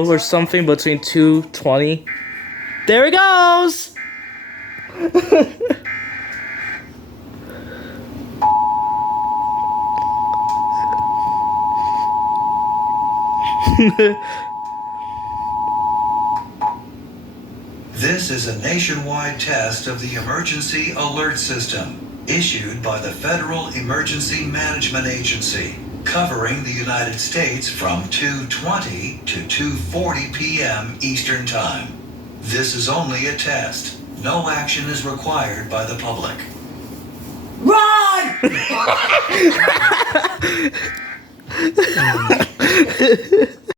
or something between 220. There he goes! This is a nationwide test of the Emergency Alert System, issued by the Federal Emergency Management Agency, covering the United States from 2:20 to 2:40 p.m. Eastern Time. This is only a test. No action is required by the public. Run!